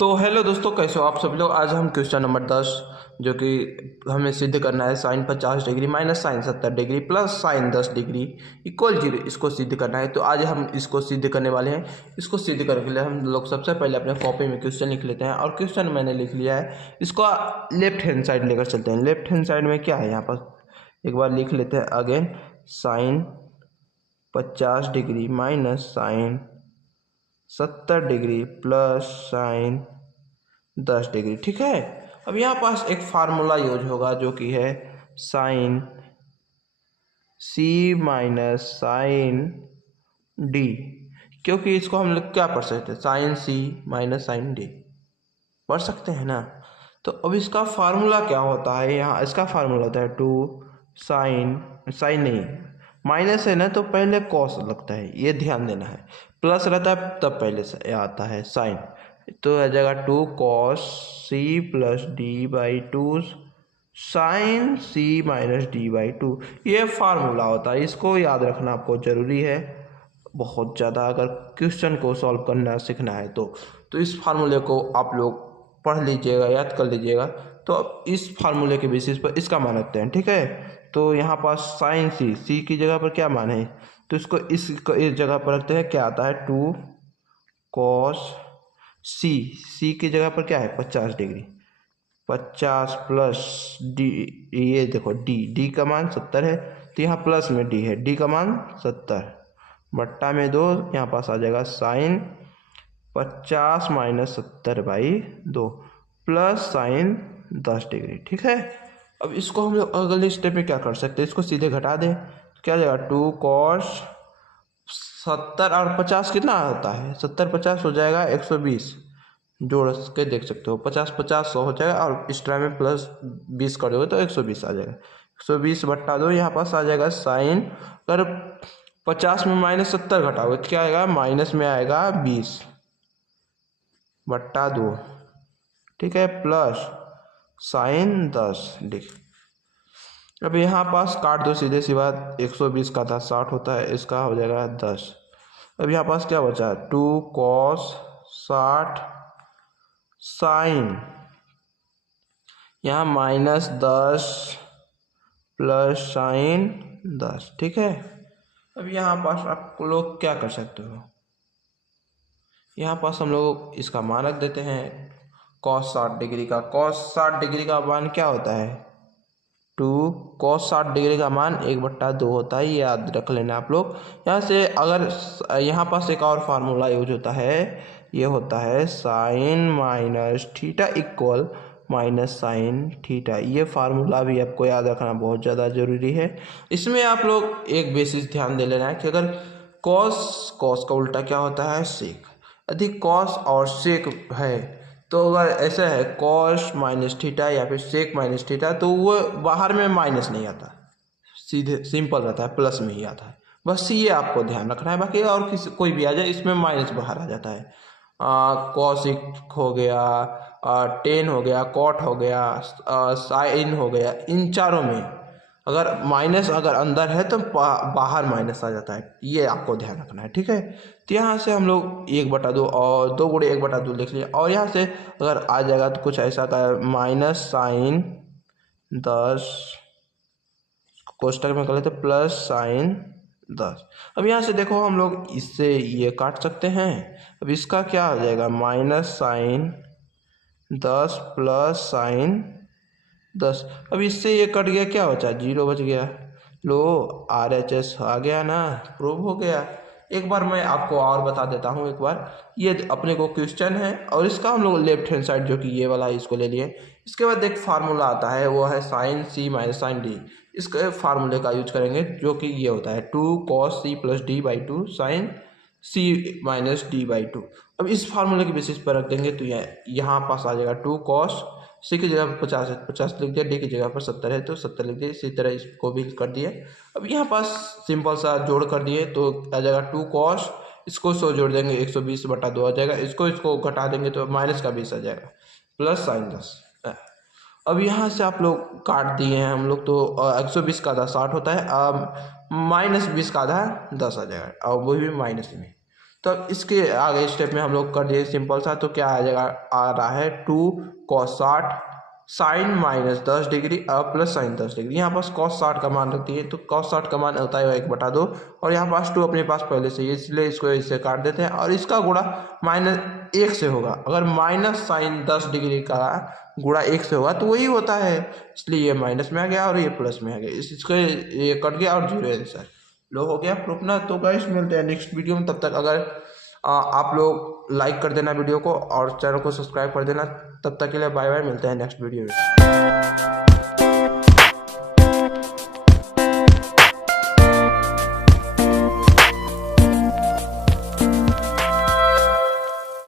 तो हेलो दोस्तों, कैसे हो आप सभी लोग। आज हम क्वेश्चन नंबर 10 जो कि हमें सिद्ध करना है sine 50 degree minus sine 70 degree plus sine 10 degree equal 0, इसको सिद्ध करना है। तो आज हम इसको सिद्ध करने वाले हैं। इसको सिद्ध करने के लिए हम लोग सबसे पहले अपने कॉपी में क्वेश्चन लिख लेते हैं। और क्वेश्चन मैंने लिख लिया है, इसको लेफ्ट हैंड साइड लेकर चलते हैं। लेफ्ट हैंड साइड में क्या है, यहाँ पर एक बार लिख लेते हैं again, sine 50 degree minus sine 70 degree plus sine 10 degree. ठीक है। अब यहाँ पास एक फार्मूला यूज होगा जो कि है sign C minus sign D, क्योंकि इसको हम लोग क्या पढ़ सकते हैं, sign C minus sign D पढ़ सकते हैं ना। तो अब इसका फार्मूला क्या होता है, यहाँ इसका फार्मूला होता है टू साइन, साइन नहीं माइनस है ना, तो पहले कॉस लगता है, ये ध्यान देना है। प्लस रहता है तब पहले से आता है साइन, तो आ जाएगा two cos C plus D by two sine C minus D by two. ये फार्मूला होता है, इसको याद रखना आपको ज़रूरी है बहुत ज़्यादा, अगर क्वेश्चन को सॉल्व करना सीखना है तो इस फार्मूले को आप लोग पढ़ लीजिएगा, याद कर लीजिएगा। तो अब इस फार्मूले के बेसिस पर इसका मान रखते हैं। ठीक है। तो यहाँ पास साइन सी की जगह पर क्या मान है, तो इसको इस जगह पर रखते हैं, क्या आता है टू कॉस सी की जगह पर क्या है 50 डिग्री, 50 प्लस डी, ये देखो डी का मान 70 है, तो यहाँ प्लस में डी है, डी का मान 70 बट्टा में 2, यहाँ पास आ जाएगा sine 50 minus 70 by 2 plus sine 10 degree. ठीक है। अब इसको हम लोग अगले स्टेप में क्या कर सकते हैं, इसको सीधे घटा दें, क्या जाएगा टू कॉस 70 और 50 कितना होता है, 70 50 हो जाएगा 120, जोड़ के देख सकते हो, 50 50 100 हो जाएगा, और एक्स्ट्रा में प्लस 20 करोगे तो 120 आ जाएगा। 120 बट्टा 2, यहाँ पास आ जाएगा साइन, अगर 50 में माइनस 70 घटाओगे तो क्या आएगा, माइनस में आएगा 20 बट्टा 2। ठीक है। Plus sine 10 degree. अब यहाँ पास काट दो सीधे सी बात, 120 का था 60 होता है, इसका हो जाएगा 10। अब यहाँ पास क्या बचा, टू कॉस 60 साइन, यहाँ माइनस 10 प्लस साइन 10। ठीक है। अब यहाँ पास आप लोग क्या कर सकते हो, यहाँ पास हम लोग इसका मान रख देते हैं कॉस 60 डिग्री का। कॉस 60 डिग्री का मान क्या होता है, टू कॉस 60 डिग्री का मान 1/2 होता है, ये याद रख लेना आप लोग। यहाँ से अगर यहाँ पास एक और फार्मूला यूज होता है, ये होता है sine minus theta equal minus sine theta. ये फार्मूला भी आपको याद रखना बहुत ज़्यादा ज़रूरी है। इसमें आप लोग एक बेसिस ध्यान दे लेना है कि अगर कॉस का उल्टा क्या होता है, सेक। यदि कॉस और सेक है तो अगर ऐसा है कॉस माइनस थीटा या फिर सेक माइनस थीटा, तो वो बाहर में माइनस नहीं आता, सीधे सिंपल रहता है, प्लस में ही आता है। बस ये आपको ध्यान रखना है, बाकी और किसी कोई भी आ जाए इसमें माइनस बाहर आ जाता है। कॉसिक हो गया, टेन हो गया, कॉट हो गया, साइन हो गया, इन चारों में अगर माइनस अगर अंदर है तो बाहर माइनस आ जाता है, ये आपको ध्यान रखना है। ठीक है। तो यहाँ से हम लोग 1/2 और 2 गुणे 1/2 लिख लिया, और यहाँ से अगर आ जाएगा तो कुछ ऐसा का माइनस साइन 10 कोष्टक में कर लेते प्लस साइन 10। अब यहाँ से देखो हम लोग इससे ये काट सकते हैं। अब इसका क्या हो जाएगा, माइनस साइन 10 प्लस साइन 10। अब इससे ये कट गया, क्या बचा, 0 बच गया। लो RHS आ गया ना, प्रूव हो गया। एक बार मैं आपको और बता देता हूँ, एक बार ये अपने को क्वेश्चन है और इसका हम लोग लेफ्ट हैंड साइड जो कि ये वाला है इसको ले लिए। इसके बाद एक फार्मूला आता है, वो है sign C minus sign D. इसके फार्मूले का यूज करेंगे जो कि ये होता है two cos C plus D by two sine C minus D by two. अब इस फार्मूले के बेसिस पर रख देंगे तो यहाँ पास आ जाएगा टू कॉस सी की जगह पर 50 है, 50 लिख दिया, डी की जगह पर 70 है तो 70 लिख दिया। इसी तरह इसको भी कर दिए। अब यहाँ पास सिंपल सा जोड़ कर दिए तो आ जाएगा टू कॉस, इसको 100 जोड़ देंगे 120/2 आ जाएगा, इसको घटा देंगे तो माइनस का 20 आ जाएगा, प्लस साइन 10। अब यहाँ से आप लोग काट दिए हैं हम लोग, तो 120 का आधा 60 होता है, अब माइनस 20 का आधा 10 आ जाएगा, और वो भी माइनस में। तो इसके आगे स्टेप में हम लोग कर दिए सिंपल सा, तो क्या आ जाएगा, आ रहा है 2 cos 60 साइन माइनस 10 डिग्री अब प्लस साइन 10 डिग्री। यहाँ पास cos 60 का मान रखती है, तो cos 60 का मान होता है 1/2, और यहाँ पास 2 अपने पास पहले से ही, इसलिए इसको इससे काट देते हैं, और इसका गुणा -1 से होगा। अगर माइनस साइन 10 डिग्री का गुणा 1 से होगा तो वही होता है, इसलिए ये माइनस में आ गया और ये प्लस में आ गया, इसको ये कट गया और 0 आंसर। लो हो गया प्रूफ ना। तो गाइस मिलते हैं नेक्स्ट वीडियो में, तब तक अगर आप लोग लाइक कर देना वीडियो को और चैनल को सब्सक्राइब कर देना। तब तक के लिए बाय बाय, मिलते हैं नेक्स्ट वीडियो में।